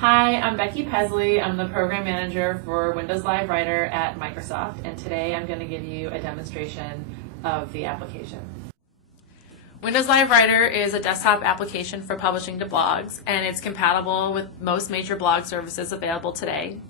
Hi, I'm Becky Pesley. I'm the Program Manager for Windows Live Writer at Microsoft, and today I'm going to give you a demonstration of the application. Windows Live Writer is a desktop application for publishing to blogs, and it's compatible with most major blog services available today.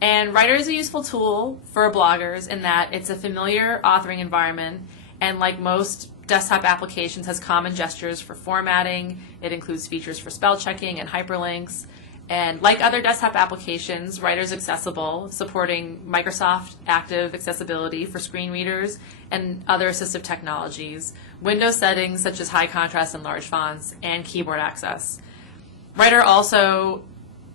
And Writer is a useful tool for bloggers in that it's a familiar authoring environment, and like most desktop applications has common gestures for formatting. It includes features for spell checking and hyperlinks. And like other desktop applications, Writer is accessible, supporting Microsoft Active Accessibility for screen readers and other assistive technologies, Windows settings such as high contrast and large fonts, and keyboard access. Writer also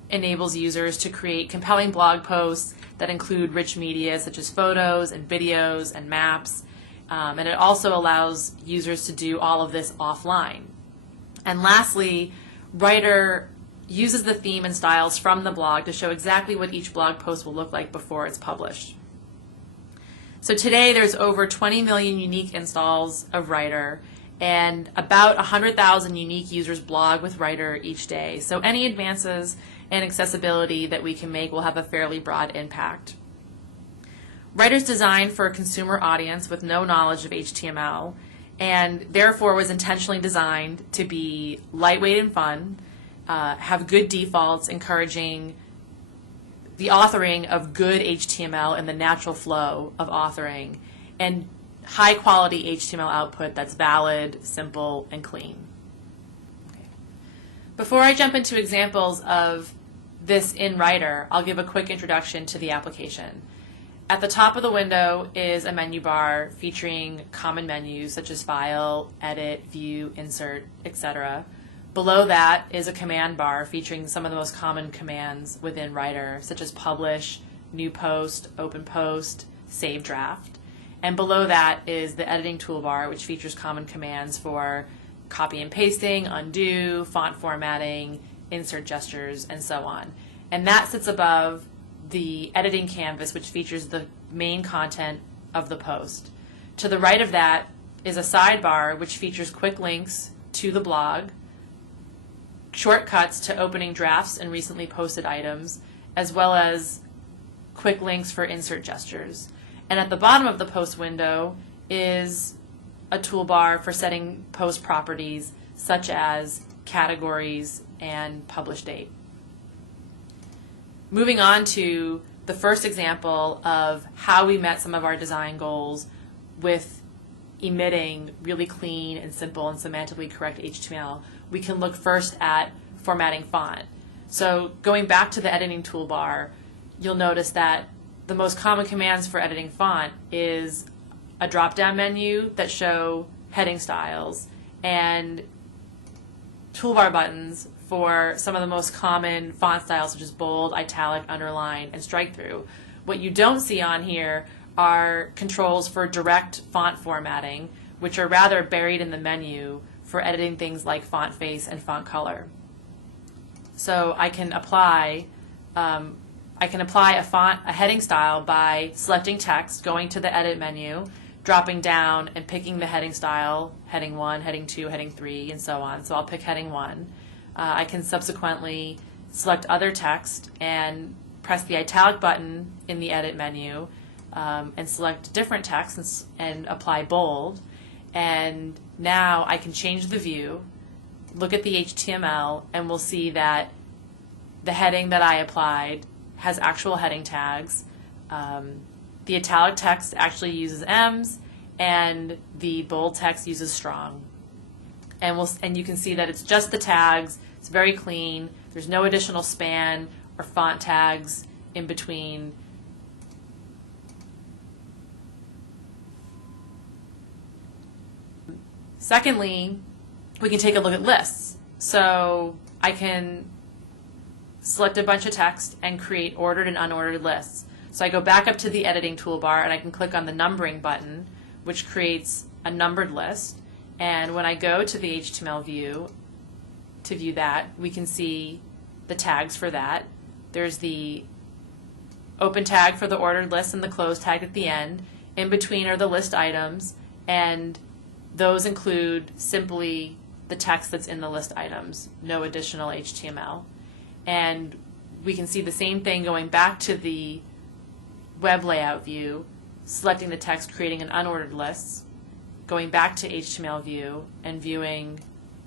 enables users to create compelling blog posts that include rich media such as photos and videos and maps, and it also allows users to do all of this offline. And lastly, Writer uses the theme and styles from the blog to show exactly what each blog post will look like before it's published. So today there's over 20 million unique installs of Writer, and about 100,000 unique users blog with Writer each day. So any advances in accessibility that we can make will have a fairly broad impact. Writer is designed for a consumer audience with no knowledge of HTML, and therefore was intentionally designed to be lightweight and fun, have good defaults encouraging the authoring of good HTML and the natural flow of authoring, and high quality HTML output that's valid, simple, and clean. Okay. Before I jump into examples of this in Writer, I'll give a quick introduction to the application. At the top of the window is a menu bar featuring common menus such as File, Edit, View, Insert, etc. Below that is a command bar featuring some of the most common commands within Writer, such as Publish, New Post, Open Post, Save Draft. And below that is the editing toolbar, which features common commands for copy and pasting, undo, font formatting, insert gestures, and so on. And that sits above the editing canvas, which features the main content of the post. To the right of that is a sidebar, which features quick links to the blog, shortcuts to opening drafts and recently posted items, as well as quick links for insert gestures. And at the bottom of the post window is a toolbar for setting post properties such as categories and publish date. Moving on to the first example of how we met some of our design goals with emitting really clean and simple and semantically correct HTML, we can look first at formatting font. So going back to the editing toolbar, you'll notice that the most common commands for editing font is a drop-down menu that show heading styles and toolbar buttons for some of the most common font styles such as bold, italic, underline, and strike through. What you don't see on here are controls for direct font formatting, which are rather buried in the menu for editing things like font face and font color. So I can apply a heading style by selecting text, going to the edit menu, dropping down and picking the heading style, heading 1, heading 2, heading 3, and so on. So I'll pick heading 1. I can subsequently select other text and press the italic button in the edit menu and select different text and apply bold. And now I can change the view, look at the HTML, and we'll see that the heading that I applied has actual heading tags. The italic text actually uses M's, and the bold text uses strong. And you can see that it's just the tags. It's very clean. There's no additional span or font tags in between. Secondly, we can take a look at lists. So I can select a bunch of text and create ordered and unordered lists. So I go back up to the editing toolbar and I can click on the numbering button, which creates a numbered list. And when I go to the HTML view to view that, we can see the tags for that. There's the open tag for the ordered list and the close tag at the end. In between are the list items, and those include simply the text that's in the list items, no additional HTML. And we can see the same thing going back to the web layout view, selecting the text, creating an unordered list, going back to HTML view and viewing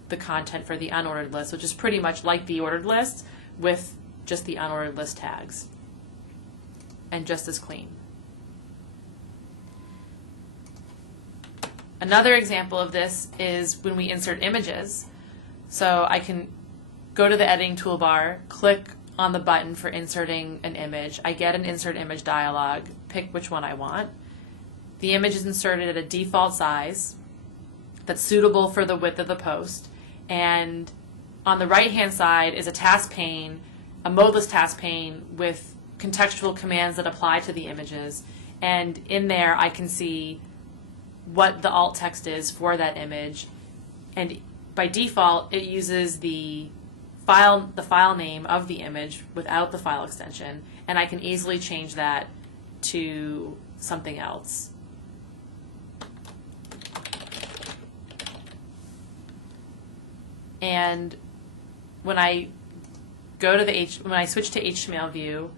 the content for the unordered list, which is pretty much like the ordered list with just the unordered list tags, and just as clean. Another example of this is when we insert images. So I can go to the editing toolbar, click on the button for inserting an image. I get an insert image dialog, pick which one I want. The image is inserted at a default size that's suitable for the width of the post. And on the right-hand side is a task pane, a modeless task pane with contextual commands that apply to the images. And in there I can see what the alt text is for that image. And by default, it uses the file name of the image without the file extension, and I can easily change that to something else. And when I go to when I switch to HTML view,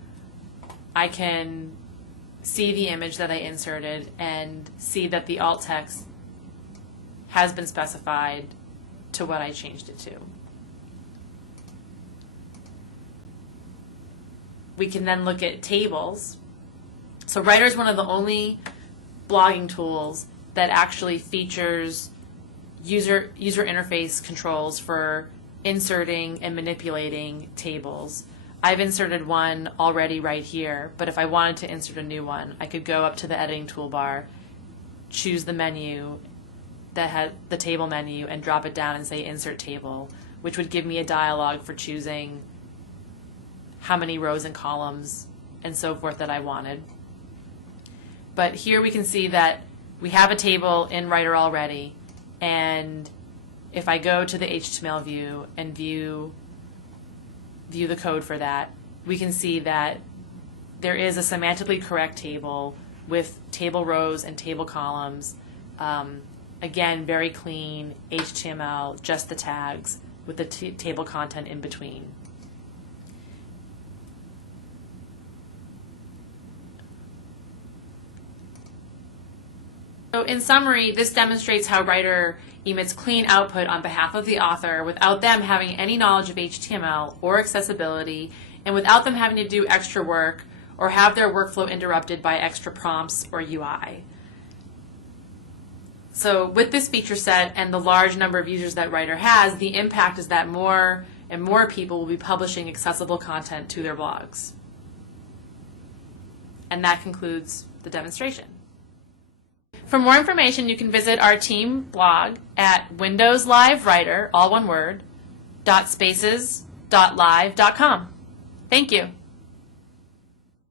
I can see the image that I inserted and see that the alt text has been specified to what I changed it to. We can then look at tables. So Writer is one of the only blogging tools that actually features user interface controls for inserting and manipulating tables. I've inserted one already right here, but if I wanted to insert a new one, I could go up to the editing toolbar, choose the menu that had the table menu, and drop it down and say Insert Table, which would give me a dialog for choosing how many rows and columns and so forth that I wanted. But here we can see that we have a table in Writer already, and if I go to the HTML view and view the code for that, we can see that there is a semantically correct table with table rows and table columns. Again, very clean HTML, just the tags with the table content in between. So in summary, this demonstrates how Writer emits clean output on behalf of the author without them having any knowledge of HTML or accessibility, and without them having to do extra work or have their workflow interrupted by extra prompts or UI. So with this feature set and the large number of users that Writer has, the impact is that more and more people will be publishing accessible content to their blogs. And that concludes the demonstration. For more information, you can visit our team blog at Windows Live Writer, all one word, .spaces.live.com. Thank you.